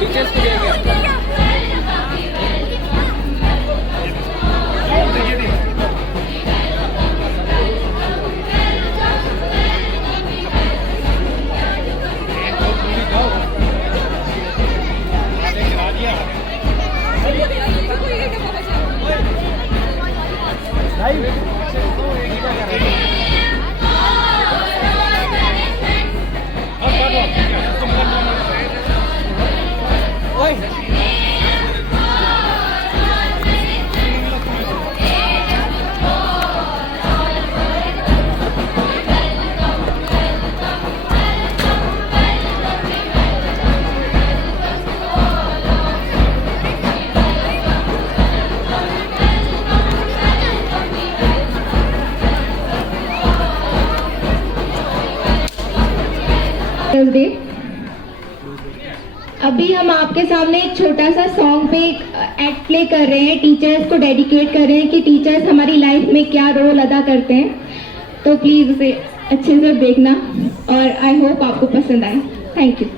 Teachers को देंगे। अभी हम आपके सामने एक छोटा सा सॉन्ग पे एक एक्ट प्ले कर रहे हैं, टीचर्स को डेडिकेट कर रहे हैं कि टीचर्स हमारी लाइफ में क्या रोल अदा करते हैं। तो प्लीज़ उसे अच्छे से देखना और आई होप आपको पसंद आए। Thank you.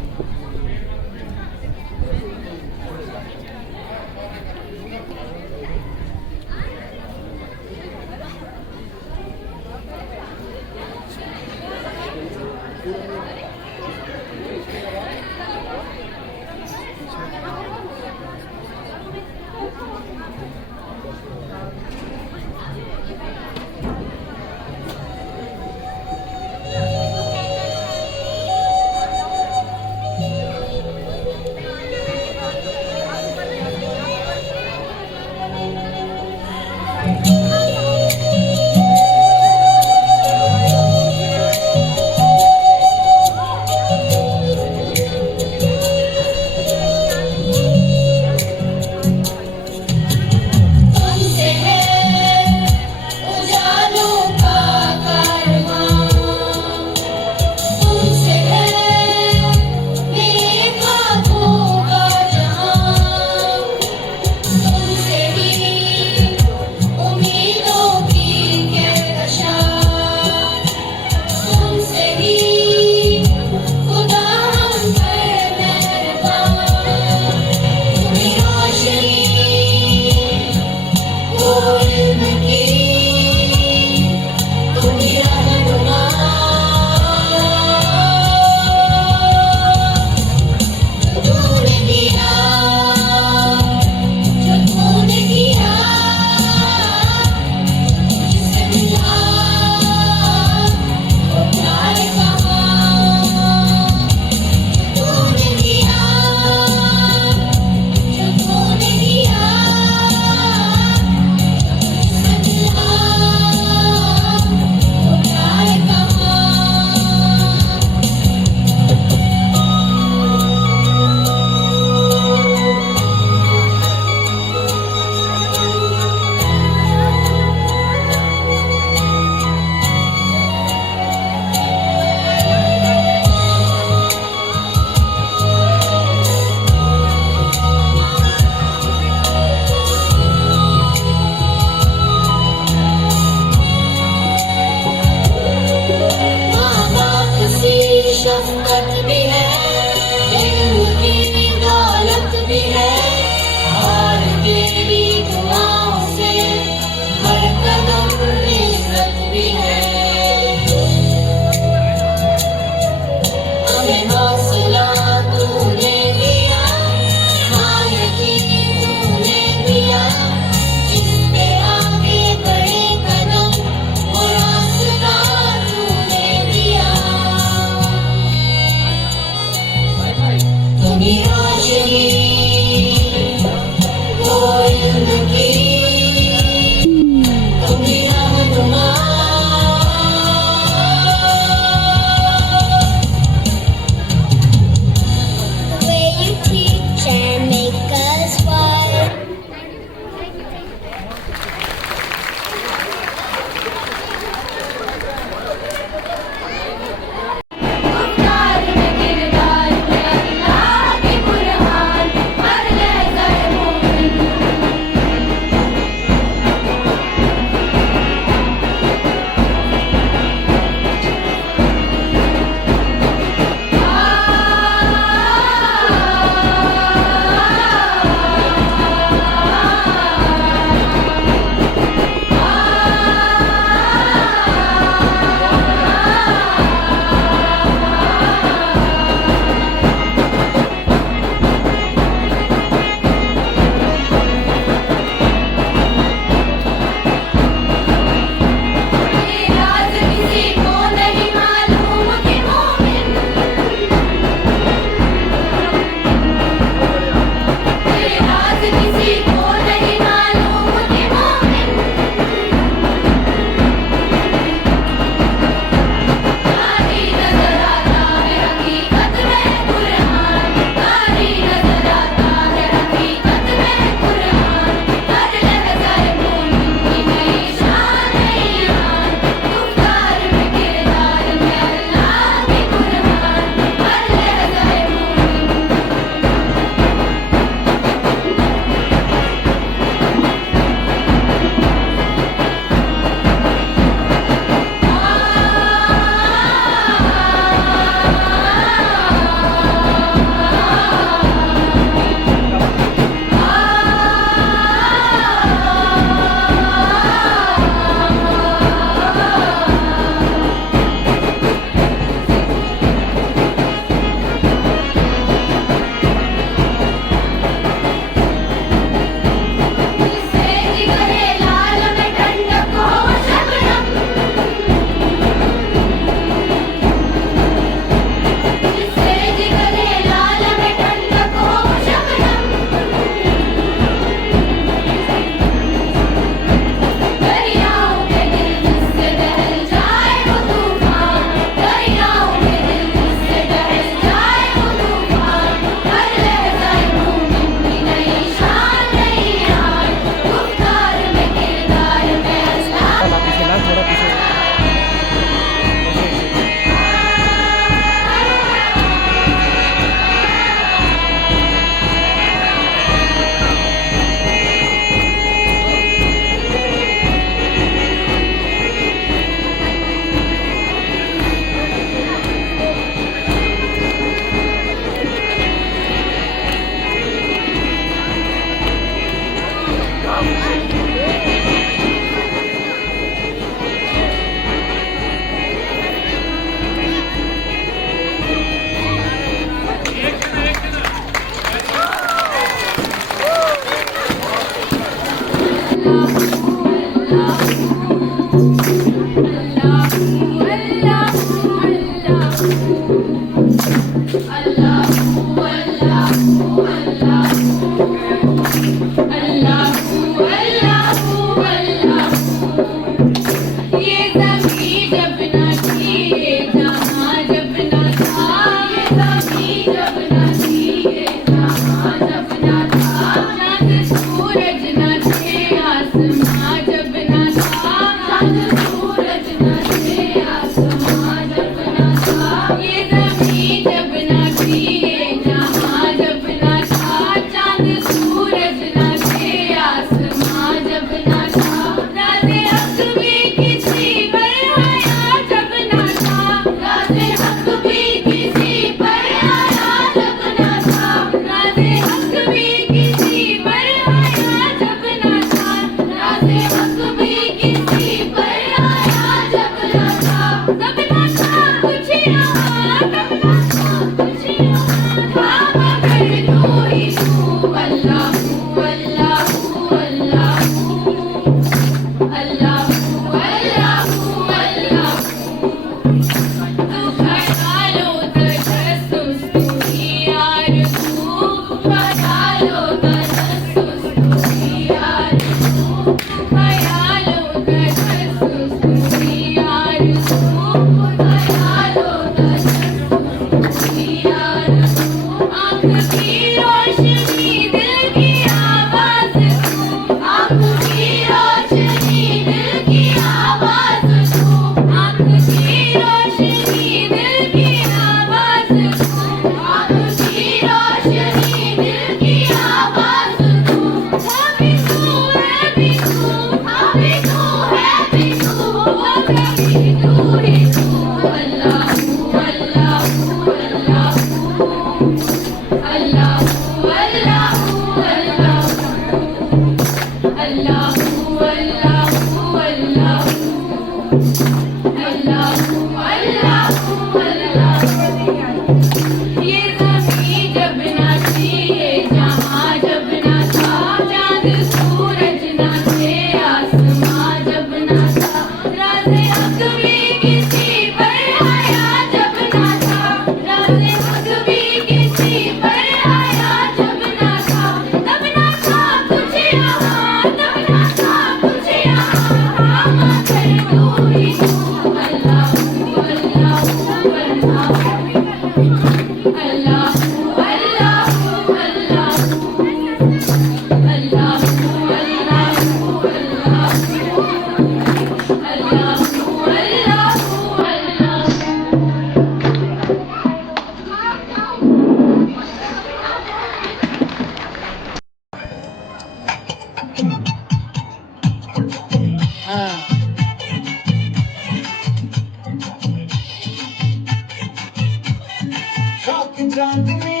शौक चांदनी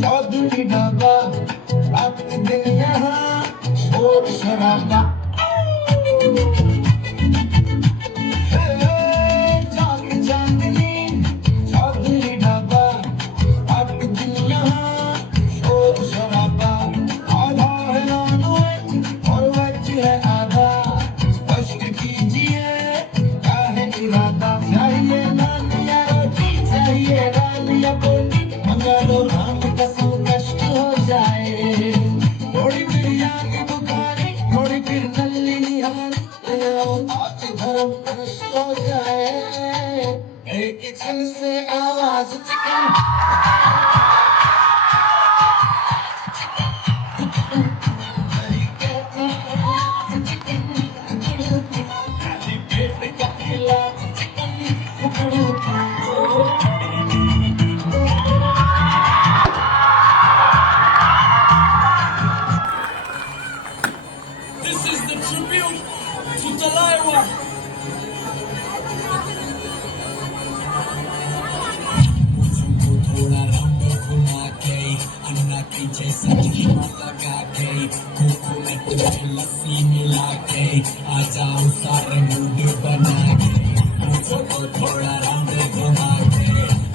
चौधरी ढाबा रात दिन यहाँ शोर शराबा शौक चांदनी चौधरी ढाबा रात दिन यहाँ शोर शराबा आधा है नॉनवेज और वेज है आधा स्पष्ट कीजिए क्या है इरादा चाहिए नानिया रोटी चाहिए रानिया बोटी मगर राम कसम कष्ट हो जाए थोड़ी बिरयानी बुखारी थोड़ी फिर नल्ली निहारी आज धर्म कष्ट हो जाए एक किचन से आवाज chicken This is the tribute to Talaiwa. थोड़ा राउंड घुमा के अन्ना की जैसा चश्मा लगा के कोकोनट में लस्सी मिला के आ जाओ सारे मूड बना के मुझको थोड़ा राउंड घुमा के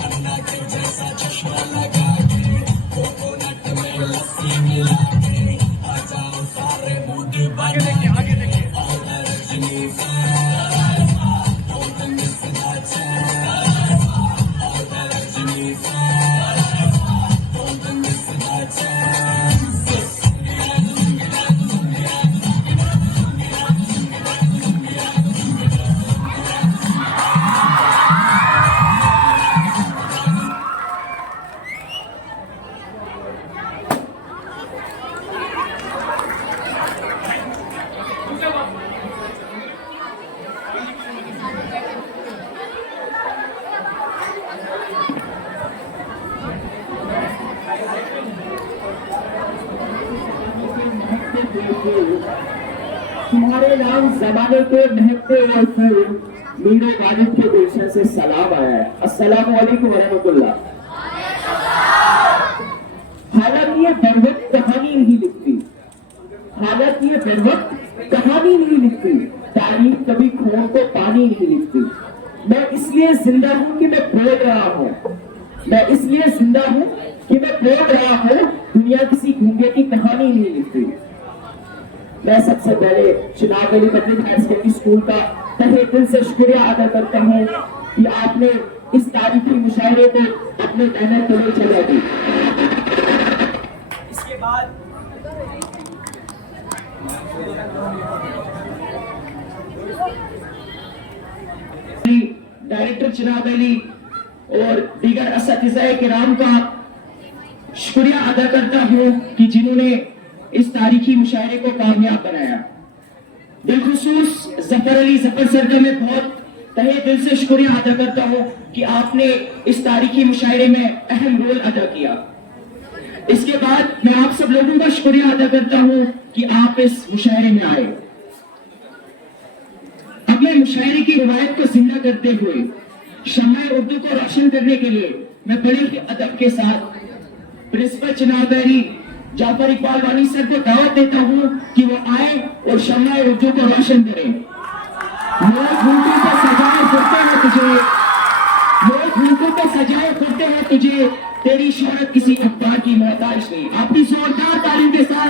अन्ना की जैसा चश्मा लगा के कोकोनट में लस्सी मिला के आ जाओ सारे मूड बना के All the Rajini fans, don't miss the chance. All the Rajini fans, don't miss the chance. तुम्हारे नाम जमाने के महकते हुए फूल मीरे गालिब के गुलशन से सलाम आया है। अस्सलाम वालेकुम रहमतुल्लाह। हालांकि ये बरवक्त कहानी नहीं लिखती, हालांकि ये बरवक्त कहानी नहीं लिखती, तारीफ कभी खून को पानी नहीं लिखती। मैं इसलिए जिंदा हूँ कि मैं बोल रहा हूँ, मैं इसलिए जिंदा हूँ कि मैं बोल रहा हूँ। दुनिया किसी गूंगे की कहानी नहीं लिखती। मैं सबसे पहले Chenab Ali public higher secondary school का तहे दिल से शुक्रिया अदा करता हूँ कि आपने इस तारीखी मुशायरे को अपने बैनर पर ले चला दी। इसके बाद डायरेक्टर चिनाब अली और दीगर असतिज़ाए किराम का शुक्रिया अदा करता हूँ कि जिन्होंने इस तारीखी मुशायरे को कामयाब बनाया। बिलखुसूस जफर अली जफर सरदा में बहुत तहे दिल से शुक्रिया अदा करता हूँ कि आपने इस तारीखी मुशायरे में अहम रोल अदा किया। इसके बाद मैं आप सब लोगों का शुक्रिया अदा करता हूँ कि आप इस मुशायरे में आए। अगले मुशायरे की रिवायत को जिंदा करते हुए शम्मा उर्दू को रोशन करने के लिए मैं बड़े ही अदब के साथ प्रिंसिपल चिनाब अली जाफर इकबाल वानी सर को दावत देता हूँ कि वो आए और शम्मा उर्दू को रोशन करें। तुझे, लोग हुनकों पे सजाए करते हैं तुझे, तेरी शोहरत किसी अखबार की मोहताज नहीं। आपकी जोरदार ताली के साथ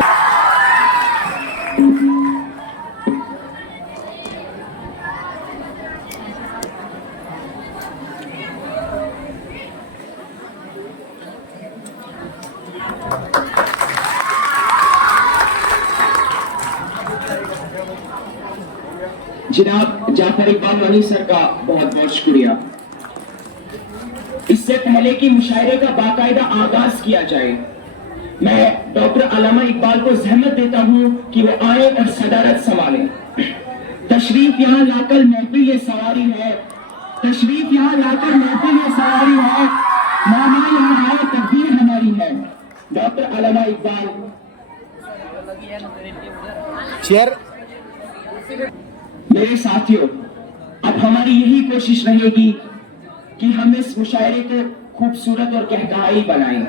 जनाब जाफर इकबाल वानी सर का बहुत बहुत शुक्रिया। इससे पहले कि मुशायरे का बाकायदा आगाज किया जाए, मैं डॉक्टर अल्लामा इकबाल को जहमत देता हूं कि वो आए और सदारत संभालें। तशरीफ यहाँ लाकर महफिल ये सवारी है, तशरीफ यहाँ लाकर महफिल ये सवारी है, मेहमान यहाँ आए तकदीर हमारी है। डॉक्टर अल्लामा इकबाल। चेयर। मेरे साथियों, अब हमारी यही कोशिश रहेगी कि हम इस मुशायरे को खूबसूरत और कहकहाई बनाएं।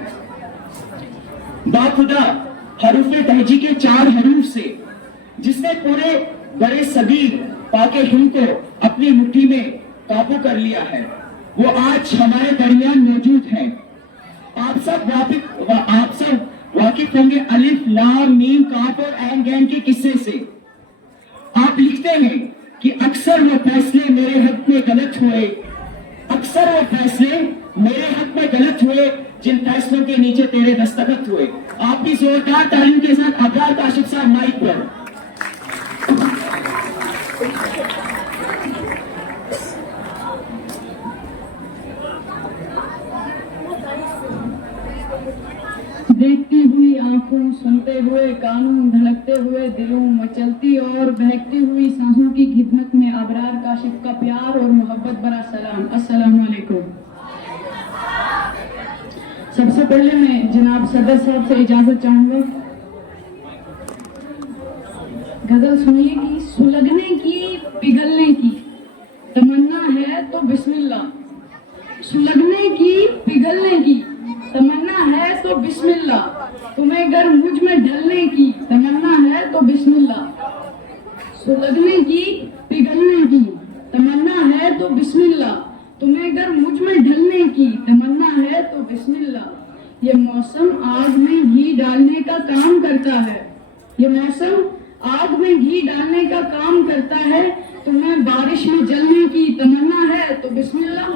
बाखुदा हरूफ तहजी के 4 हरूफ से जिसने पूरे बड़े सगीर पाके हिंद को अपनी मुट्ठी में काबू कर लिया है, वो आज हमारे दरमियान मौजूद है। आप सब वाकिफ होंगे अलिफ लाम मीम काफ और ऐन गैन के किस्से से। आप लिखते हैं कि अक्सर वो फैसले मेरे हक में गलत हुए, अक्सर वो फैसले मेरे हक में गलत हुए जिन फैसलों के नीचे तेरे दस्तखत हुए। आपकी जोरदार तालीम के साथ अब्रार काशिफ साहब माइक पर। देखती हुई आंखों, सुनते हुए कानों, धड़कते हुए दिलों, मचलती और बहकती हुई सांसों की खिदमत में अबरार काशिफ का प्यार और मोहब्बत भरा सलाम। अस्सलाम वालेकुम। सबसे पहले मैं जनाब सदर साहब से इजाजत चाहूंगा। गजल सुनिए कि सुलगने की पिघलने की तमन्ना है तो बिस्मिल्लाह, सुलगने की पिघलने की तमन्ना है तो बिस्मिल्लाह, तुम्हें अगर मुझ में ढलने की तमन्ना है तो बिस्मिल्लाह, सुलगने की पिघलने की तमन्ना है तो बिस्मिल्लाह, तुम्हें अगर मुझ में ढलने की तमन्ना है तो बिस्मिल्लाह। ये मौसम आग में घी डालने का काम करता है, ये मौसम आग में घी डालने का काम करता है, तुम्हें बारिश में जलने की तमन्ना है तो बिस्मिल्लाह,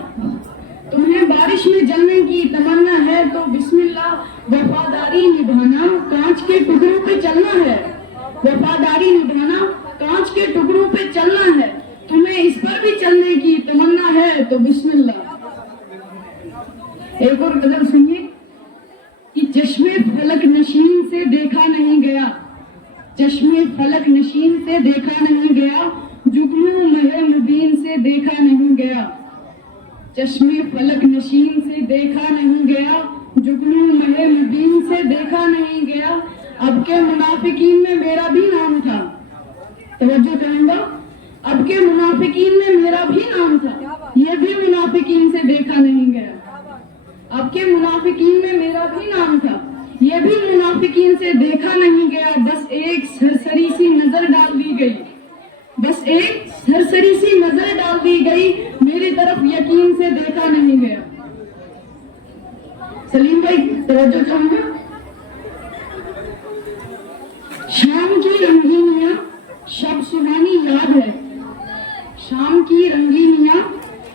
तुम्हें बारिश में जलने की तमन्ना है तो बिस्मिल्लाह। वफादारी निभाना कांच के टुकड़ों पे चलना है, वफादारी निभाना कांच के टुकड़ों पे चलना है, तुम्हें इस पर भी चलने की तमन्ना है तो बिस्मिल्लाह। एक और गजल सुनिए कि चश्मे फलक नशीन से देखा नहीं गया, चश्मे फलक नशीन से देखा नहीं गया, जुगनू महे मुबीन से देखा नहीं गया, चश्मे फलक नशीन से देखा नहीं गया, जुगनू महे मुबीन से देखा नहीं गया। अब के मुनाफिकीन में मेरा भी नाम था, तवज्जो करूंगा, अब के मुनाफिकीन में मेरा भी नाम था, ये भी मुनाफिकीन से देखा नहीं गया। अब के मुनाफिकीन में मेरा भी नाम था, ये भी मुनाफिकीन से देखा नहीं गया। बस एक सरसरी सी नजर डाल दी गई, बस एक सरसरी सी नजर डाल दी गई, मेरी तरफ यकीन से देखा नहीं गया। सलीम भाई तवज्जो चाहूंगा। शाम की रंगीनियां शब सुहानी याद है, शाम की रंगीनियां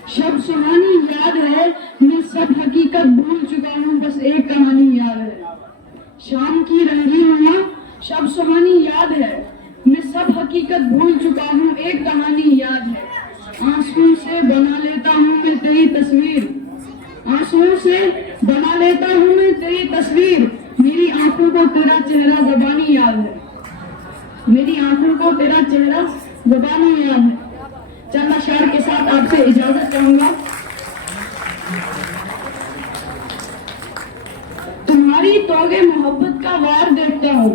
शब सुहानी याद है, मैं सब हकीकत भूल चुका हूँ, बस एक कहानी याद है। शाम की रंगीनियां शब सुहानी याद है, मैं सब हकीकत भूल चुका हूँ, एक कहानी याद है। आंसुओं से बना लेता हूँ मैं तेरी तस्वीर, आंसुओं से बना लेता हूँ मैं तेरी तस्वीर, मेरी आंखों को तेरा चेहरा ज़बानी याद है, मेरी आंखों को तेरा चेहरा ज़बानी याद है। चंद अशआर के साथ आपसे इजाजत चाहूंगा। तुम्हारी तौगे मोहब्बत का वार देखता हूँ,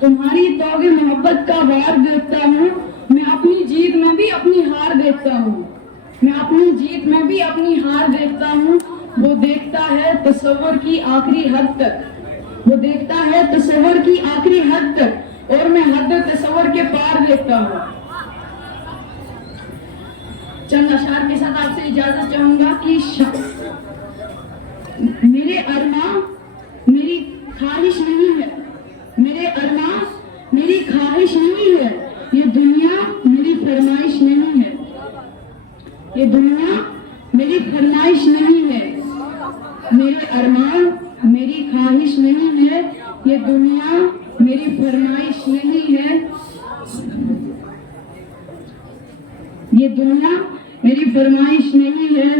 तुम्हारी तौगे मोहब्बत का वार देखता हूँ, मैं अपनी जीत में भी अपनी हार देखता हूँ, मैं अपनी जीत में भी अपनी हार देखता हूँ। वो देखता है तसव्वुर की आखिरी हद तक, वो देखता है तसव्वुर की आखिरी हद तक, और मैं हद तसव्वुर के पार देखता हूँ। चंद अशार के साथ आपसे इजाजत चाहूंगा कि मेरे अरमा मेरी ख्वाहिश नहीं है, मेरे अरमा मेरी ख्वाहिश नहीं है, ये दुनिया मेरी फरमाइश नहीं है, ये दुनिया मेरी फरमाइश नहीं है, मेरे अरमान मेरी ख्वाहिश नहीं है, ये दुनिया मेरी फरमाइश नहीं है, ये दुनिया मेरी फरमाइश नहीं है,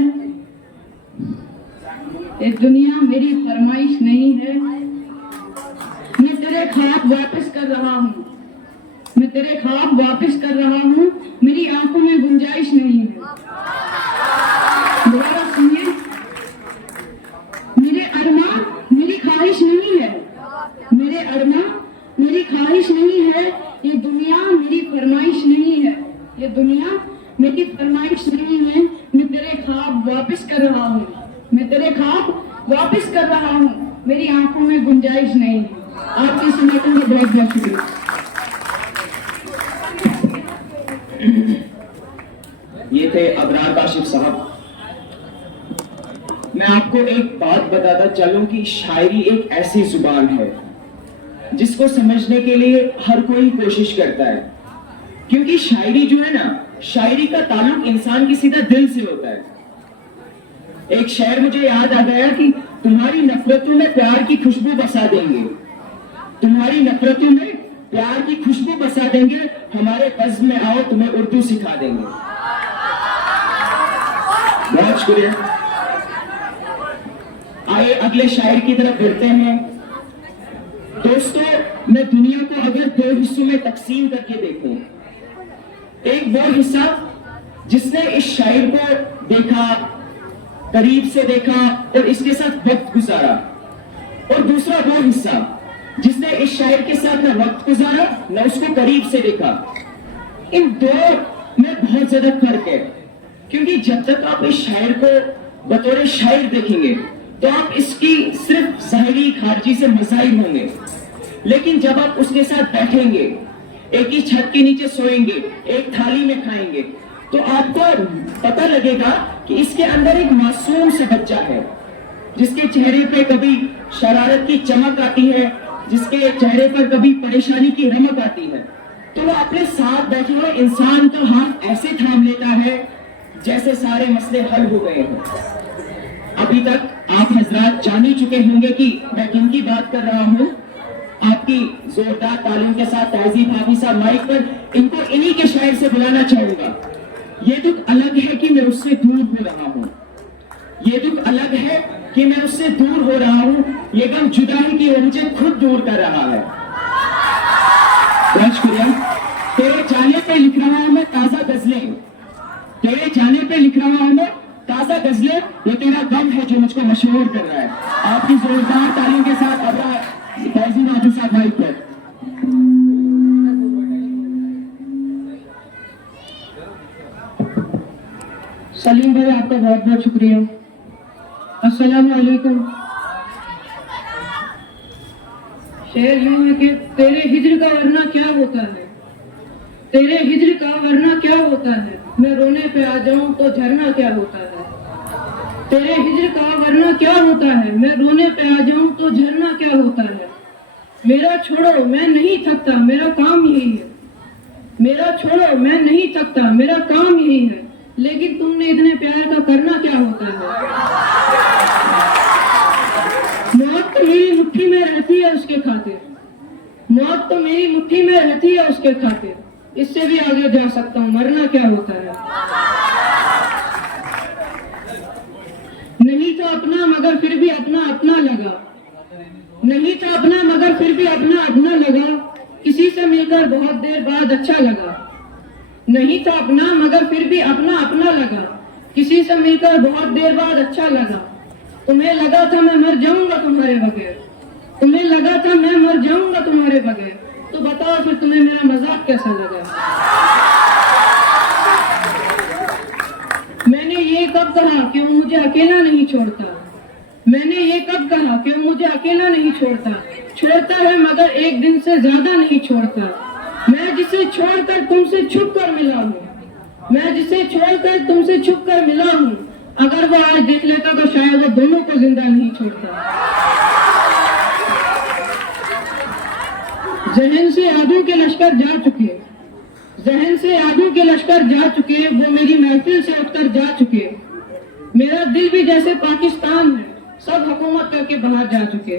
ये दुनिया मेरी फरमाइश नहीं है। मैं तेरे ख्वाब वापस कर रहा हूँ, मैं तेरे ख्वाब वापस कर रहा हूँ, मेरी आंखों में गुंजाइश नहीं है। दोबारा सुनिए, मेरे अरमा मेरी ख्वाहिश नहीं है, मेरे अरमा मेरी ख्वाहिश नहीं है, ये दुनिया मेरी फरमाइश नहीं है, ये दुनिया मेरी फरमाइश नहीं है। मैं तेरे ख्वाब वापस कर रहा हूँ, मैं तेरे ख्वाब वापस कर रहा हूँ, मेरी आंखों में गुंजाइश नहीं है। आपके सुनने के लिए बहुत बहुत शुक्रिया। ये थे अबरार काशिफ साहब। मैं आपको एक बात बताता चलूं कि शायरी एक ऐसी जुबान है जिसको समझने के लिए हर कोई कोशिश करता है, क्योंकि शायरी जो है ना, शायरी का ताल्लुक इंसान की सीधा दिल से होता है। एक शेर मुझे याद आ गया कि तुम्हारी नफरतों में प्यार की खुशबू बसा देंगे, तुम्हारी नफरतों में प्यार की खुशबू बसा देंगे, हमारे बज़्म में आओ तुम्हें उर्दू सिखा देंगे। बहुत शुक्रिया। आइए अगले शायर की तरफ बढ़ते हैं। दोस्तों, मैं दुनिया को अगर दो हिस्सों में तकसीम करके देखूं, एक वो हिस्सा जिसने इस शायर को देखा, करीब से देखा और इसके साथ वक्त गुजारा, और दूसरा वो हिस्सा जिसने इस शायर के साथ न वक्त गुजारा न उसको करीब से देखा। इन दो में बहुत ज्यादा फर्क है, क्योंकि जब तक आप इस शायर को बतौर शायर देखेंगे तो आप इसकी सिर्फ ज़ाहिरी खारजी से मज़ाहिर होंगे, लेकिन जब आप उसके साथ बैठेंगे, एक ही छत के नीचे सोएंगे, एक थाली में खाएंगे, तो आपको पता लगेगा कि इसके अंदर एक मासूम से बच्चा है, जिसके चेहरे पे कभी शरारत की चमक आती है, जिसके चेहरे पर कभी परेशानी की रमक आती है। तो वो अपने साथ बैठे हुए इंसान का हाथ ऐसे थाम लेता है जैसे सारे मसले हल हो गए हैं। अभी तक आप हजरात जान ही चुके होंगे कि मैं किन की बात कर रहा हूँ। आपकी जोरदार तालीम के साथ तहजीब हाफिज साहब माइक पर, इनको इन्हीं के शायर से बुलाना चाहूंगा। ये दुख अलग है कि मैं उससे दूर हो रहा हूँ, ये दुख अलग है कि मैं उससे दूर हो रहा हूँ, ये गम जुदाई की वो मुझे खुद दूर कर रहा है। बहुत शुक्रिया। तेरे जाने पे लिख रहा हूँ मैं ताजा गजलें, तेरे जाने पे लिख रहा हूँ मैं ताजा गजलें, ये तेरा गम है जो मुझको मशहूर कर रहा है। आपकी जोरदार तालीम के साथ अबरार तहजीब हाफिज साहब माइक पर। सलीम भाई, आपका बहुत बहुत शुक्रिया। अस्सलाम वालेकुम। शेर यूं है कि तेरे हिज्र का वरना क्या होता है, तेरे हिज्र का वरना क्या होता है, मैं रोने पे आ जाऊं तो झरना क्या होता है, तेरे हिज्र का वरना क्या होता है, मैं रोने पे आ जाऊं तो झरना क्या होता है, मेरा छोड़ो मैं नहीं थकता मेरा काम यही है, मेरा छोड़ो मैं नहीं थकता मेरा काम यही है, लेकिन तुमने इतने प्यार का करना क्या होता है। मौत तो मेरी मुट्ठी में रहती है उसके खातिर, मौत तो मेरी मुट्ठी में रहती है उसके खातिर, इससे भी आगे जा सकता हूँ, मरना क्या होता है। नहीं तो अपना मगर फिर भी अपना अपना लगा, नहीं तो अपना मगर फिर भी अपना अपना लगा, किसी से मिलकर बहुत देर बाद अच्छा लगा, नहीं तो अपना मगर फिर भी अपना अपना लगा, किसी से मिलकर बहुत देर बाद अच्छा लगा, तुम्हें लगा था मैं मर जाऊंगा तुम्हारे बगैर, तुम्हें लगा था मैं मर जाऊंगा तुम्हारे बगैर, तो बताओ फिर तुम्हें मेरा मजाक कैसा लगा। मैंने ये कब कहा कि वो मुझे अकेला नहीं छोड़ता, मैंने ये कब कहा कि वो मुझे अकेला नहीं छोड़ता, छोड़ता है मगर एक दिन से ज्यादा नहीं छोड़ता, मैं जिसे छोड़कर तुमसे छुप कर मिला हूँ, मैं जिसे छोड़कर तुमसे छुप कर मिला हूँ, अगर वो आज देख लेता तो शायद वो दोनों को जिंदा नहीं छोड़ता। जहन से यादों के लश्कर जा चुके, जहन से यादों के लश्कर जा चुके, वो मेरी महफिल से उठकर जा चुके। मेरा दिल भी जैसे पाकिस्तान है, सब हुकूमत करके बाहर जा चुके।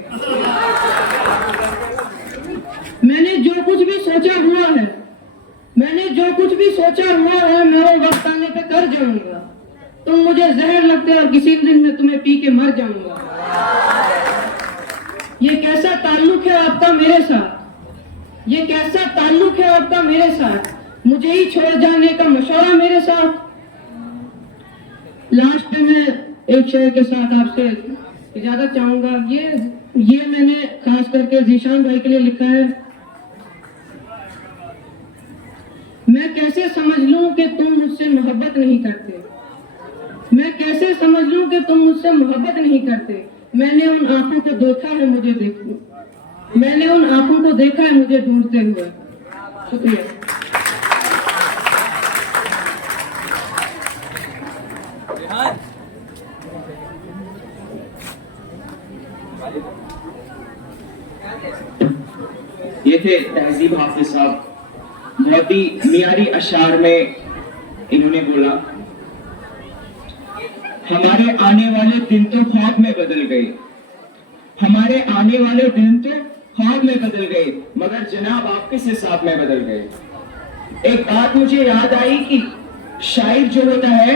मैंने जो कुछ भी सोचा हुआ है, मैंने जो कुछ भी सोचा हुआ है, मैं वो वक्त आने पे कर जाऊंगा। तुम मुझे जहर लगते और किसी दिन मैं तुम्हें पी के मर जाऊंगा। ये कैसा ताल्लुक है आपका मेरे साथ, ये कैसा ताल्लुक है आपका मेरे साथ, मुझे ही छोड़ जाने का मशवरा मेरे साथ। लास्ट में मैं एक शेर के साथ आपसे इजाजत चाहूंगा। ये मैंने खास करके जीशान भाई के लिए लिखा है। मैं कैसे समझ लूं कि तुम मुझसे मोहब्बत नहीं करते, मैं कैसे समझ लूं कि तुम मुझसे मोहब्बत नहीं करते। मैंने उन आंखों को देखा है मुझे देखो, मैंने उन आंखों को देखा है मुझे ढूंढते हुए। शुक्रिया। ये थे तहजीब हाफिज साहब। बहुत ही मियारी अशार में इन्होंने बोला, हमारे आने वाले दिन तो ख्वाब में बदल गए, हमारे आने वाले दिन तो ख्वाब में बदल गए, मगर जनाब आप किस हिसाब में बदल गए। एक बात मुझे याद आई कि शायर जो होता है,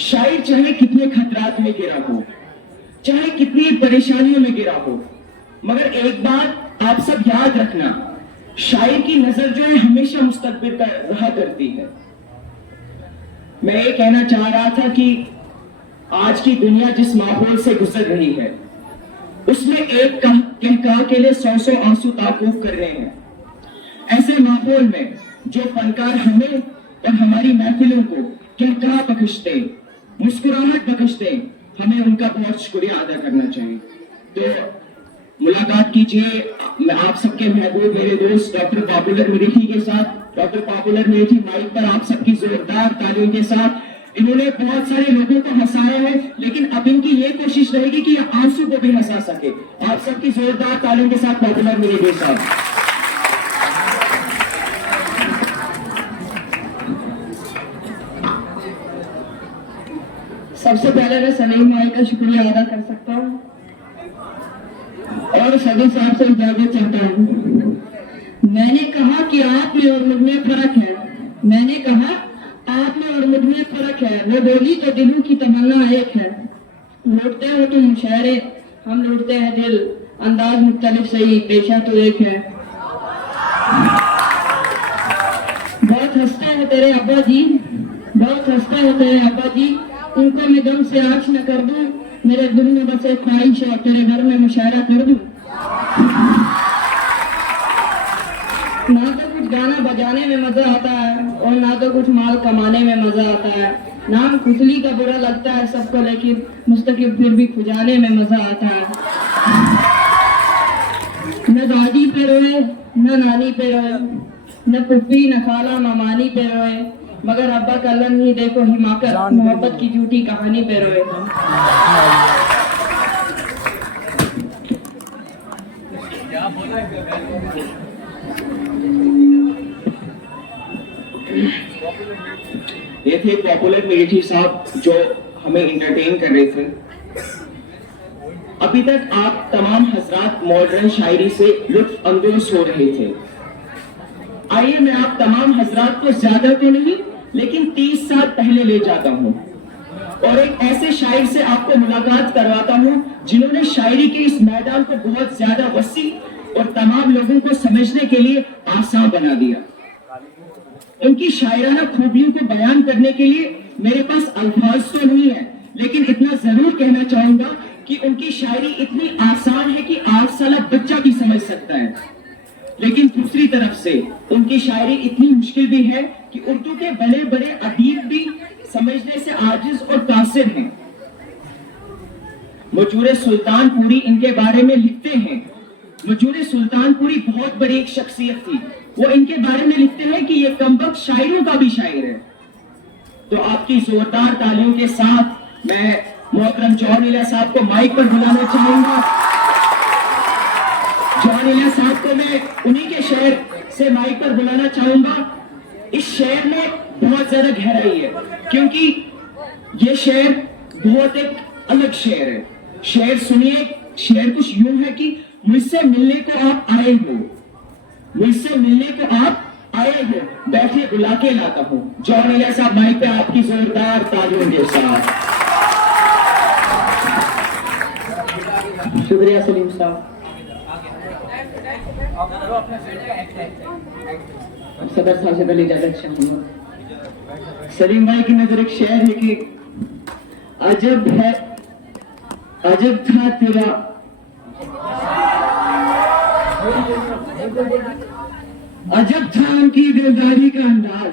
शायर चाहे कितने खतरात में गिरा हो, चाहे कितनी परेशानियों में गिरा हो, मगर एक बात आप सब याद रखना, शायर की नजर जो है हमेशा मुस्तकबिल पर रहा करती है। मैं ये कहना चाह रहा था कि आज की दुनिया जिस माहौल से गुजर रही है, उसमें एक कहका के लिए 100 आंसू ताकुफ कर रहे हैं। ऐसे माहौल में जो फनकार हमें और हमारी महफिलों को कहका बख्शते, मुस्कुराहट बख्शते, हमें उनका बहुत शुक्रिया अदा करना चाहिए। तो मुलाकात कीजिए मैं आप सबके महबूब मेरे दोस्त डॉक्टर पॉपुलर मिरेठी के साथ। डॉक्टर पॉपुलर मिरेठी माइक पर आप सबकी जोरदार तालियों के साथ। इन्होंने बहुत सारे लोगों को हंसाया है, लेकिन अब इनकी ये कोशिश रहेगी कि आंसू को भी हंसा सके। आप सबकी जोरदार तालियों के साथ पॉपुलर मिरेठी साहब। सबसे पहले मैं सलीम भाई का शुक्रिया अदा कर सकता हूँ और सभी साहब से इजाजत चाहता हूँ। मैंने कहा कि आप में और मुझ में फर्क है, मैंने कहा आप में और मुझ में फर्क है। वो बोली तो दिलों की तमन्ना एक है, लूटते हो तुम मुशायरे, हम लूटते हैं दिल, अंदाज मुख्तलिफ सही, पेशा तो एक है। बहुत हंसते हैं तेरे अब्बा जी, बहुत हंसते हैं तेरे अब्बा जी, उनको मैं दम से आँच न कर दूं, मेरे दिल में बस एक ख्वाहिश है तेरे घर में मुशायरा कर दूं। ना तो कुछ गाना बजाने में मजा आता है और ना तो कुछ माल कमाने में मजा आता है। नाम खुजली का बुरा लगता है सबको, लेकिन मुस्तकिल फिर भी खुजाने में मजा आता है। न दादी पे रोए, न नानी पे रोए, न पुप्पी न खाला मामानी पे रोए, मगर अब्बा कल्लन ही देखो हिमाकत, मोहब्बत की झूठी कहानी पे रोए। ये थे पॉपुलर मिरेठी साहब जो हमें इंटरटेन कर रहे थे। अभी तक आप तमाम हजरात मॉडर्न शायरी से लुत्फ अंदोज हो रहे थे। आइए मैं आप तमाम हजरात को ज्यादा तो नहीं लेकिन 30 साल पहले ले जाता हूँ और एक ऐसे शायर से आपको मुलाकात करवाता हूँ जिन्होंने शायरी के इस मैदान को बहुत ज्यादा वसी और तमाम लोगों को समझने के लिए आसान बना दिया। उनकी शायराना खूबियों को बयान करने के लिए मेरे पास अल्फाज तो नहीं है, लेकिन इतना जरूर कहना चाहूंगा कि उनकी शायरी इतनी आसान है कि 8 साल बच्चा भी समझ सकता है, लेकिन दूसरी तरफ से उनकी शायरी इतनी मुश्किल भी है कि उर्दू के बड़े बड़े अदीब भी समझने से आजिज और कासिर हैं। मजूर सुल्तानपुरी इनके बारे में लिखते हैं। मजूर सुल्तानपुरी बहुत बड़ी एक शख्सियत थी। वो इनके बारे में लिखते हैं कि ये कमबख्त शायरों का भी शायर है। तो आपकी जोरदार तालियों के साथ मैं मोहतरम जॉन इलिया साहब को माइक पर बुलाना चाहूंगा। जॉन इलिया साहब को मैं उन्हीं के शेर से माइक पर बुलाना चाहूंगा। इस शेर में बहुत ज्यादा गहराई है, क्योंकि ये शेर बहुत एक अलग शेर है। शेर सुनिए, शेर कुछ यूं है कि मुझसे मिलने को आप आए हो, मुझसे मिलने को आप आए हो, बैठे बुला के लाता हूं। जॉन इलिया साहब माइक पे आपकी जोरदार तालियों के साथ। शुक्रिया सलीम साहब। सदर साहब से पहले इजाजत चाहूंगा। सलीम भाई की नजर एक शेर है कि अजब है, अजब था तेरा, अजब था उनकी दिलदारी का अंदाज,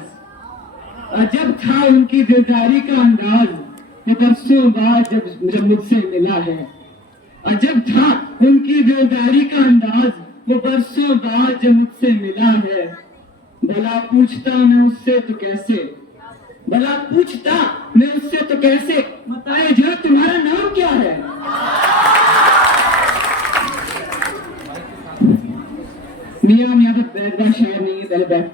अजब था उनकी दिलदारी का अंदाज, ये परसों बाद जब मुझसे मिला है। अजब था उनकी दिलदारी का अंदाज, वो बरसों बाद जब मुझसे मिला है। भला पूछता मैं उससे तो कैसे, भला पूछता मैं उससे तो कैसे, बताए जो तुम्हारा नाम क्या है। मियां मियां तो बैठना शायर नहीं है, पहले बैठ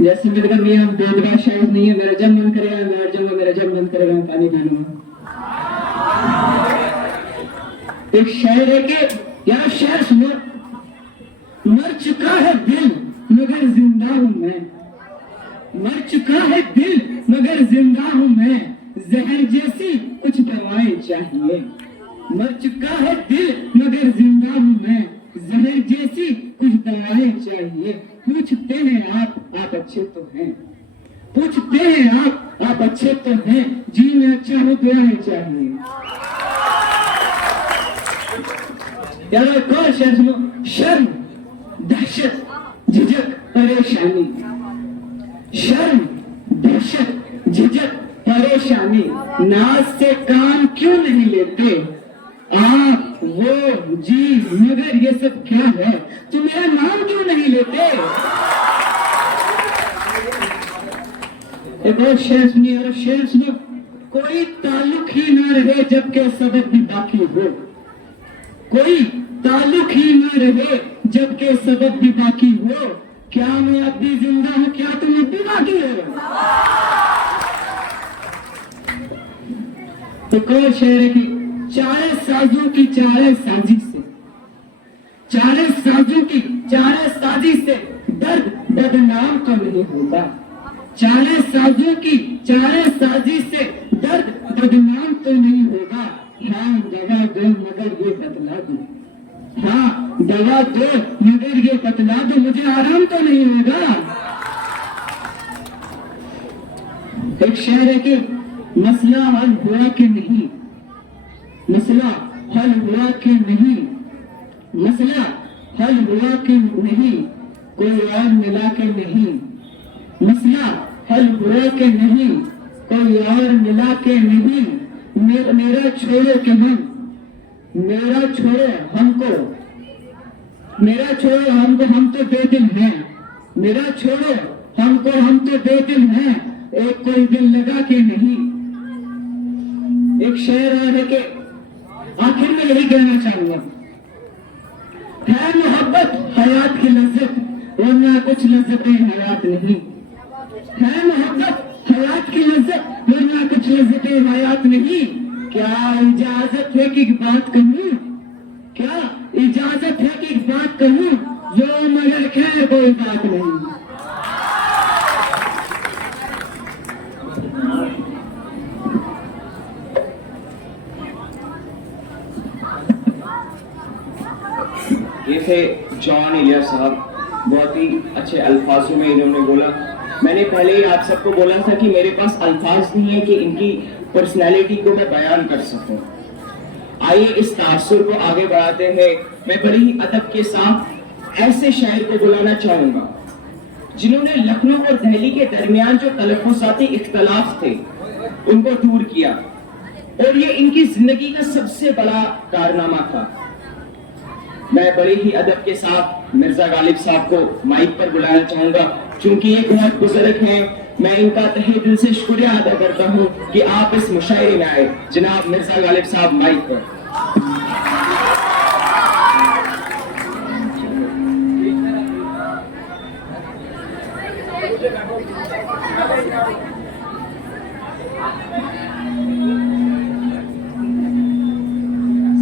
जैसे मिलकर मियां बेदवा शायर नहीं है। मेरा जब मन करेगा मैं बैठ जाऊंगा, मेरा जब मन करेगा मैं पानी पी लूंगा। एक शायर है कि यार शेर सुनो, मर चुका है दिल मगर जिंदा हूं मैं, मर चुका है दिल मगर जिंदा हूं मैं, जहर जैसी कुछ दवाएं चाहिए। मर चुका है दिल मगर जिंदा हूं मैं, जहर जैसी कुछ दवाएं चाहिए। पूछते हैं आप अच्छे तो हैं, पूछते हैं आप अच्छे तो हैं, जी में अच्छा हो दुआएं चाहिए। यार कौन शेर सुनो, शर्म दहशत झिझक परेशानी, शर्म दहशत झिझक परेशानी, नाज से काम क्यों नहीं लेते आप, वो जी मगर ये सब क्या है, तुम मेरा नाम क्यों नहीं लेते। एक और शेर सुनिए, यार शेर सुनो, कोई ताल्लुक ही ना रहे जबकि सबक भी बाकी हो, कोई ताल्लुक ही न रहे जबकि सबक भी बाकी हो, क्या मैं अब भी जिंदा हूं, क्या तुम अब भी बाकी हो। तो कौन शेर है कि चारे साजों की चारे साजी से, चारे साजों की चारे साजी से दर्द बदनाम तो नहीं होगा, चारे साजों की चारे साजी से दर्द बदनाम तो नहीं होगा। हाँ दवा दो मगर ये बतला दो, हाँ दवा दो मगर ये बतला दो, मुझे आराम तो नहीं होगा। एक शेर है कि मसला हल हुआ कि नहीं, मसला हल हुआ कि नहीं, मसला हल हुआ कि नहीं, कोई और मिला के नहीं, मसला हल हुआ कि नहीं, कोई और मिला के नहीं। मेरा छोड़ो के मेरा छोड़ो हमको, मेरा छोड़ो हमको, हम तो बेदिल हैं, मेरा छोड़ो हमको, हम तो बेदिल हैं, एक कोई दिल लगा के नहीं। एक शेर और है कि आखिर में यही कहना चाहूंगा, है मोहब्बत हयात की लज्जत, वरना कुछ लज्जतें हयात नहीं, है मोहब्बत हयात की लज्जत, वरना कुछ लज्जतें हयात नहीं। क्या इजाजत है कि एक बात कहूं, क्या इजाजत है कि एक बात कहूं, जो मगर खैर कोई बात नहीं। ये थे जॉन इलिया साहब, बहुत ही अच्छे अल्फाजों में इन्होंने बोला। मैंने पहले ही आप सबको बोला था कि मेरे पास अल्फाज नहीं है कि इनकी पर्सनैलिटी को मैं बयान कर सकूं। आइए इस तासुर को आगे बढ़ाते हैं। मैं बड़ी ही अदब के साथ ऐसे शायर को बुलाना चाहूंगा जिन्होंने लखनऊ और दिल्ली के दरमियान जो तलफ़ुज़ाती इख्तलाफ थे उनको दूर किया, और ये इनकी जिंदगी का सबसे बड़ा कारनामा था। मैं बड़े ही अदब के साथ मिर्जा गालिब साहब को माइक पर बुलाना चाहूंगा। चूंकि ये बहुत बुजुर्ग हैं, मैं इनका तहे दिल से शुक्रिया अदा करता हूँ कि आप इस मुशायरे में आए। जनाब मिर्जा गालिब साहब माइक पर।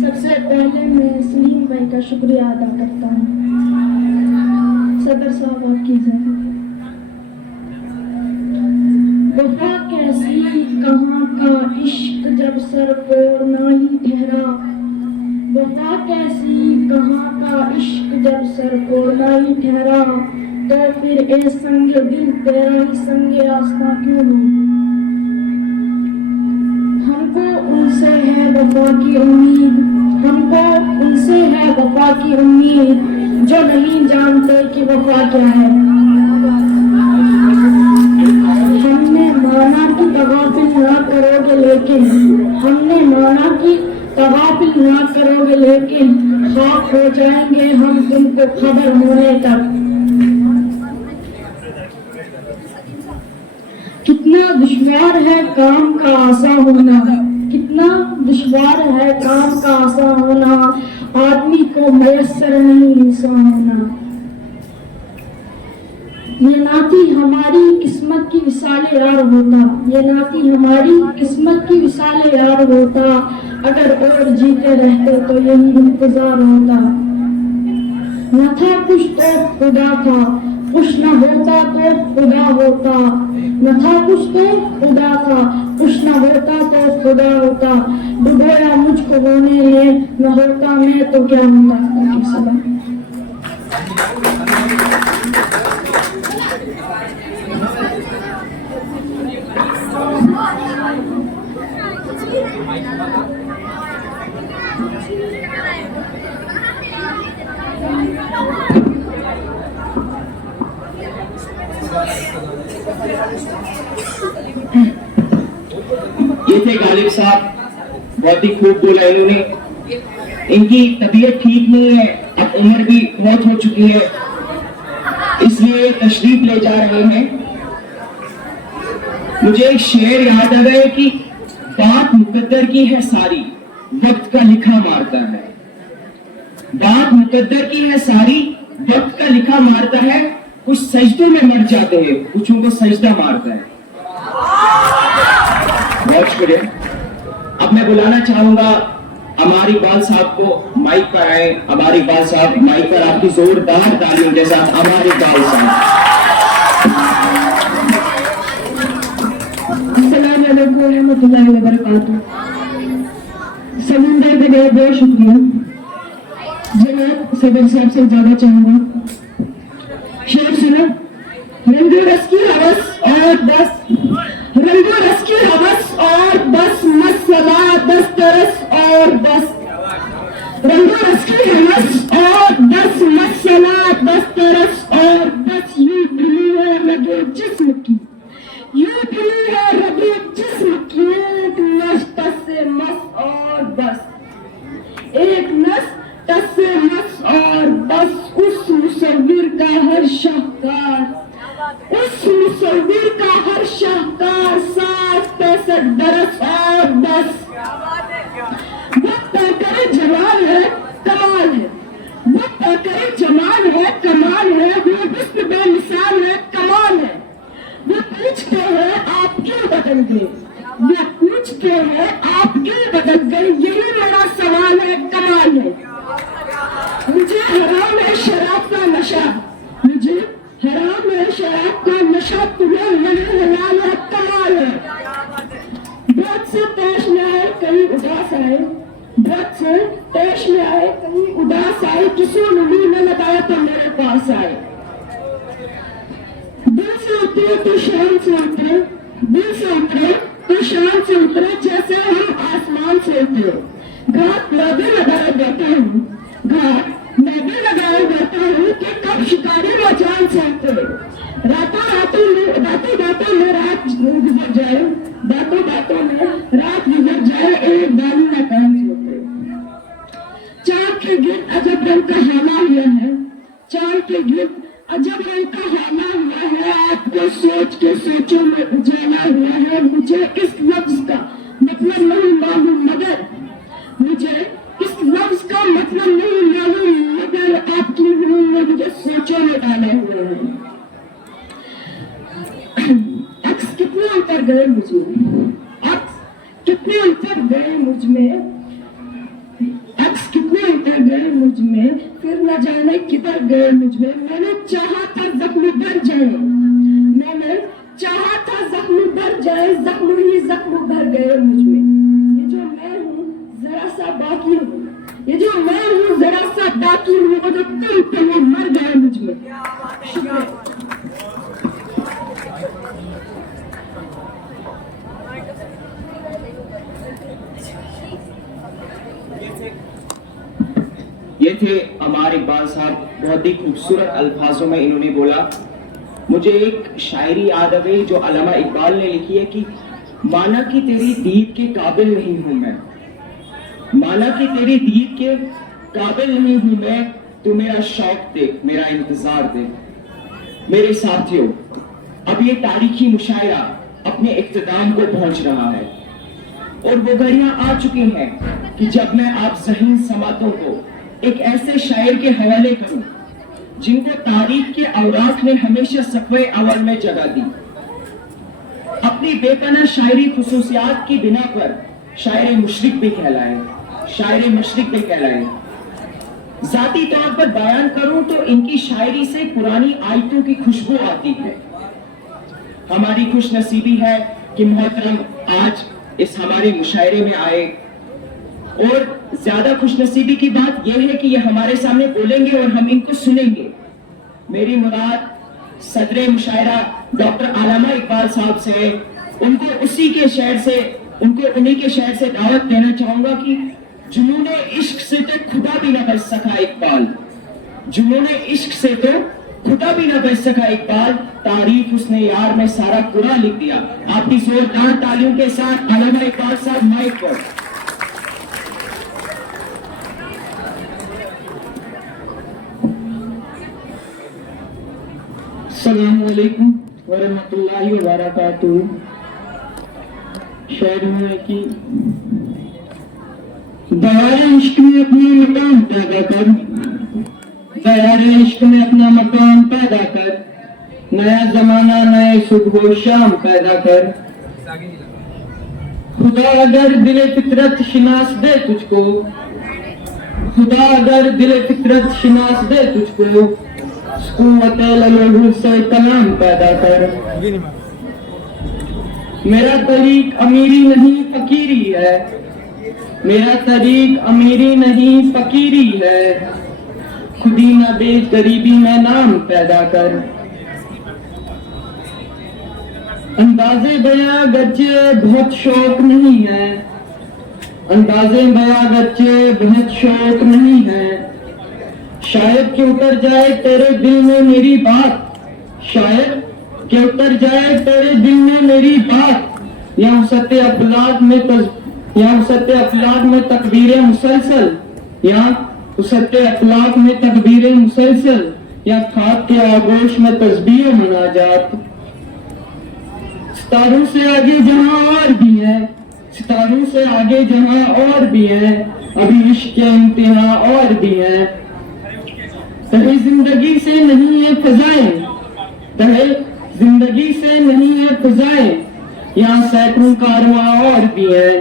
सबसे पहले मैं सलीम भाई का शुक्रिया अदा करता हूँ। सदर साहब आपकी इजाजत। वफा कैसी कहाँ का इश्क जब सर को ना ही ठहरा, वफा कैसी कहाँ का इश्क जब सर को ना ही ठहरा, तो फिर ए संग दिल तेरा ही संग आस्था क्यों हो। हमको उनसे है वफा की उम्मीद, हमको उनसे है वफा की उम्मीद, जो नहीं जानते कि वफा क्या है। हमने माना कि तगाफिल ना करोगे लेकिन, हमने माना कि तगाफिल ना करोगे लेकिन, खाक हो जाएंगे हम तुमको खबर होने तक। कितना दुश्वार है काम का आसा होना, कितना दुश्वार है काम का आसा होना, आदमी को मयस्सर नहीं इंसान होना। ये नाती हमारी किस्मत की विसाले यार होता, ये नाती हमारी किस्मत की विसाले यार होता, अगर और जीते रहते तो यही इंतजार होता। न था कुछ तो खुदा था, कुछ न होता तो खुदा होता, न था कुछ तो खुदा था, कुछ न होता तो खुदा होता। डुबोया मुझको रोने ले, न होता मैं तो क्या होता। ये थे गालिब साहब, बहुत ही खूब बोला इन्होंने। इनकी तबीयत ठीक नहीं है, अब उम्र भी बहुत हो चुकी है, इसलिए तशरीफ ले जा रहे हैं। मुझे एक शेर याद आ गया कि बात मुकद्दर की है सारी, वक्त का लिखा मारता है। बात मुकद्दर की है सारी, वक्त का लिखा मारता है। कुछ सजदों में मर जाते हैं, कुछों को सजदा मारता है। बहुत शुक्रिया। अब मैं बुलाना चाहूंगा अमार इकबाल साहब को माइक पर आए। अमार इकबाल साहब माइक पर आपकी जोरदार तालियों के साथ। अमार इकबाल साहब। अस्सलाम वालेकुम रहमतुल्लाहि व बरकातहू। सलीम भाई का बहुत बहुत शुक्रिया। जनाब सदर साहब से ज्यादा चाहूंगा शेर सुना। रंगो रस की हवस और बस, रंगो रस की हवस और बस, मसला दस तरस और बस। रंगो रस की हवस और बस, मसला दस तरस और बस। यूं खुली है रगे जिस्म की, यूं खुली है रगे जिस्म की, एक नस तस से मस और बस, एक नस तस से मस और बस। उस मुसव्विर का हर शाहकार, उस मुसव्विर का हर शाहकार, 60-65 बरस और बस। वक्त करे जमाल है कमाल है, वक्त करे जमाल है कमाल है, वो विश्व बेमिसाल है कमाल है। वो पूछते हैं आप क्यों बदल गए, वो पूछते हैं आप क्यों बदल गए, यही मेरा सवाल है कमाल है। मुझे हराम है शराब का नशा, मुझे हराम है शराब का नशा, तुम्हें नहीं हलाल है कमाल है। बहुत से पेश में आए कहीं उदास आए, बहुत से पेश में आए कहीं उदास आए, किसी ने मुंह न लगाया तो मेरे पास आए। दिल से उतरे तो शान से उतरे, दिल से उतरे तो शान से उतरे, जैसे हम आसमान से उतरे। घाट मैं भी लगाए बैठा हूँ, घाट मैं भी लगाए बैठा हूँ कि कब शिकारी व जान से उतरे। रातों रातों में, बातों बातों में रात गुजर जाए, बातों बातों में रात गुजर जाए, एक दानी न कान से उतरे। चांद के गिर्द अजब रंग का हाला हुआ है, चांद के गिर्द अजब रंग का हाला हुआ है, बात को सोच के सोचों में उजाला हुआ है। मुझे इस लफ्ज का मतलब नहीं मालूम मगर मुझे इस लफ्ज का मतलब नहीं मालूम मगर आपकी रूह ने मुझे सोचों में डाले हुए हैं। अक्स कितने उतर गए मुझमें, अक्स कितने उतर गए मुझमें, अक्स कितने उतर गए मुझमें, फिर न जाने किधर गए मुझमें। मैंने चाहा था जख्म भर जाए, मैंने चाहा था जख्म भर जाए, जख्म ही जख्म भर गए मुझमें। ये जो मैं हूँ जरा सा बाकी हूँ, ये जो मैं हूँ जरा सा बाकी हूँ, वो जो तुम थे वो मर गए मुझमें। ये थे अमार इकबाल साहब। बहुत ही खूबसूरत अल्फाजों में इन्होंने बोला। मुझे एक शायरी याद आ गई जो अल्लामा इकबाल ने लिखी है कि माना कि तेरी दीद के काबिल नहीं हूं मैं, माना कि तेरी दीद के काबिल नहीं हूं मैं, तू मेरा शौक देख, मेरा इंतजार देख। मेरे साथियों, अब ये तारीखी मुशायरा अपने इख्तिताम को पहुंच रहा है और वो घड़ियां आ चुकी हैं कि जब मैं आप ज़हीन समातों को एक ऐसे शायर के हवाले करूं जिनको तारीख के औराक ने हमेशा सफ़े अव्वल में जगह दी। अपनी बेपनाह शायरी खुसूसियात की बिना पर शायर मुशरिक भी कहलाए, शायर मशरिक भी कहलाए। जाती तौर पर बयान करूं तो इनकी शायरी से पुरानी आयतों की खुशबू आती है। हमारी खुश नसीबी है कि मोहतरम आज इस हमारे मुशायरे में आए और ज्यादा खुशनसीबी की बात यह है कि ये हमारे सामने बोलेंगे और हम इनको सुनेंगे। मेरी मुराद सदरे मुशायरा डॉक्टर अल्लामा इकबाल साहब से, उनको उसी के शहर से, उनको उन्हीं के शहर से दावत देना चाहूंगा कि जुनूने इश्क से तो खुदा भी न बच सका इकबाल, जुनूने इश्क से तो खुदा भी न बच सका इकबाल, तारीफ उसने यार में सारा कुरान लिख दिया। आपकी जोरदार तालियों के साथ अल्लामा इकबाल साहब माइक पर। अस्सलामु अलैकुम व रहमतुल्लाहि व बरकातुहू। शायरी में कि दयारे इश्क में अपना मकाम पैदा कर, दयारे इश्क में अपना मकाम पैदा कर, नया जमाना नए सुबह शाम पैदा कर। खुदा अगर दिले फितरत शिनास दे तुझको, खुदा अगर दिले फितरत शिनास दे तुझको, से कलाम पैदा कर। मेरा तरीक अमीरी नहीं फकीरी है, मेरा तरीक अमीरी नहीं फकीरी है, खुदी न बेच गरीबी में नाम पैदा कर। अंदाजे बयां गच्चे बहुत शौक नहीं है, अंदाजे बयां गच्चे बहुत शौक नहीं है, शायद कि उतर जाए तेरे दिल में मेरी बात, शायद कि उतर जाए तेरे दिल में मेरी बात, या सत्य अफलाक में तकबीरें मुसलसल, या सत्य अफलाक में तकबीरें मुसलसल, या खाक के आगोश में तस्बीह मुनाजात। सितारों से आगे जहां और भी है, सितारों से आगे जहां और भी है, अभी इश्क के इम्तिहान और भी है। तहे जिंदगी से नहीं है फजाएं, तहे जिंदगी से नहीं है फजाएं, यहाँ सैकड़ों कारवां और भी है।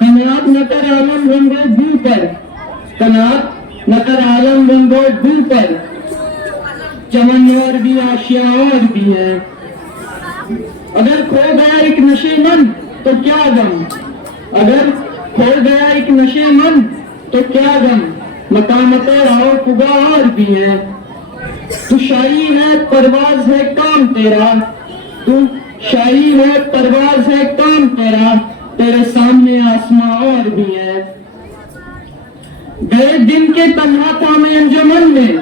कनात न कर आलम रंगो भू पर, कनात न कर आलम रंगो भू पर, चमन और भी आशिया और भी है। अगर खो गया एक नशे मन तो क्या गम, अगर खो गया एक नशे मन तो क्या गम, मकामत आओ पुगा और भी है। तू शाही है परवाज है काम तेरा, तू शाही है परवाज है काम तेरा, तेरे सामने आसमां और भी है। गए दिन के तन्हा था मैं अंजुमन में,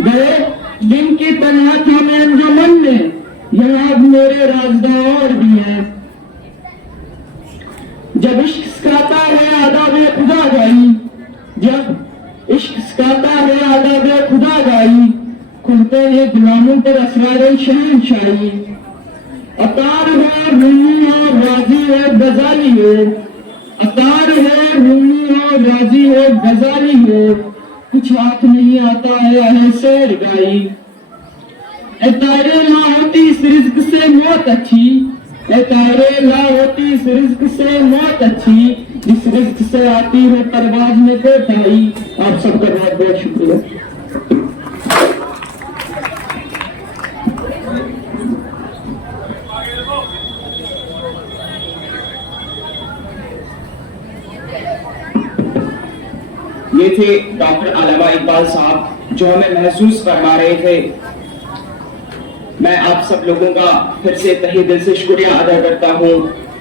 गए दिन के तन्हा था मैं अंजुमन में, यहाँ अब मेरे राजदा और भी है। जब इश्क सिखाता है आदाब खुदा गाई, जब इश्क सिखाता है आदाब खुदा गाई, खुलते हैं गुलामों पर असरार शहनशाही, अतार है रूमी और राजी है गजाली है, अतार है रूमी और राजी है गजाली है, कुछ हाथ नहीं आता है शेर गाई। ए तारे ला होती इस रिज्क से मौत अच्छी, ए तारे ला होती इस रिज्क से मौत अच्छी, जिस रिज्क से आती है परवाज में कोताही। आप सबका बहुत बहुत शुक्रिया। ये थे डॉक्टर अल्लामा इकबाल साहब जो हमें महसूस फरमा रहे थे। मैं आप सब लोगों का फिर से तहे दिल से शुक्रिया अदा करता हूँ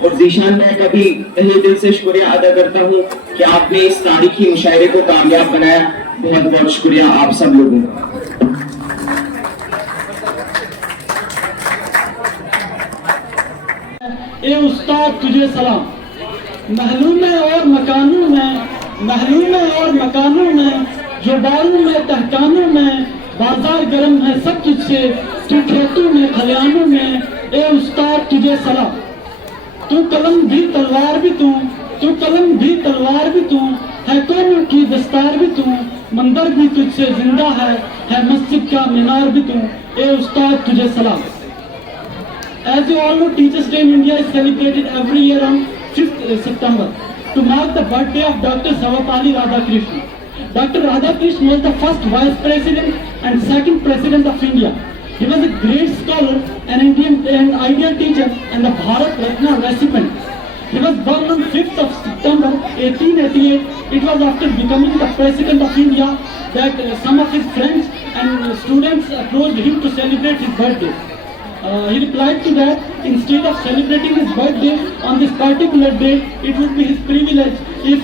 और जीशान भाई का भी तहे दिल से शुक्रिया अदा करता हूँ कि आपने इस तारीखी मुशायरे को कामयाब बनाया। बहुत बहुत शुक्रिया आप सब लोगों का। ए उस्ताद तुझे सलाम। महलूम में और मकानों में, महलूम में और मकानों में, जो बारों में तहकानों में, बाजार गर्म है सब तुझसे, तू खेतों में खलियानों में। ए उस्ताद तुझे सलाम। तू कलम भी तलवार भी तू, तू कलम भी तलवार भी तू, है कौमों की दस्तार भी तू, मंदिर भी तुझसे जिंदा है मस्जिद का मीनार भी तू। ए उस्ताद तुझे सलाम। As you all know, Teachers' Day in India is celebrated every year on 5th September to mark the birthday of Dr. Sarvepalli Radhakrishnan. Dr. Radhakrishnan was the first Vice President and second President of India. He was a great scholar, an Indian and ideal teacher, and the Bharat Ratna recipient. He was born on 5th of September 1888. It was after becoming the President of India that some of his friends and students approached him to celebrate his birthday. He replied to that, instead of celebrating his birthday on this particular date, it would be his privilege if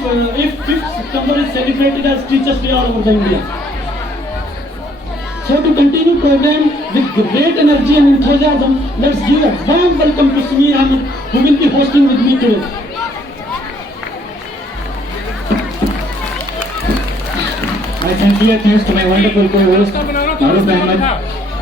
5th September is celebrated as Teachers' Day all over the India. So to continue program with great energy and enthusiasm, let's give a warm welcome to Sameer Ahmed, who will be hosting with me today. My sincere thanks to my wonderful co-host, Farooq Ahmed.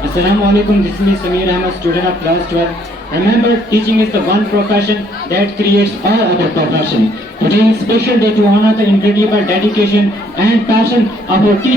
Assalamu alaikum, this is Sameer Ahmed, student of class 12. Remember, teaching is the one profession that creates all other professions. Today is a special day to honor the incredible dedication and passion of our teachers.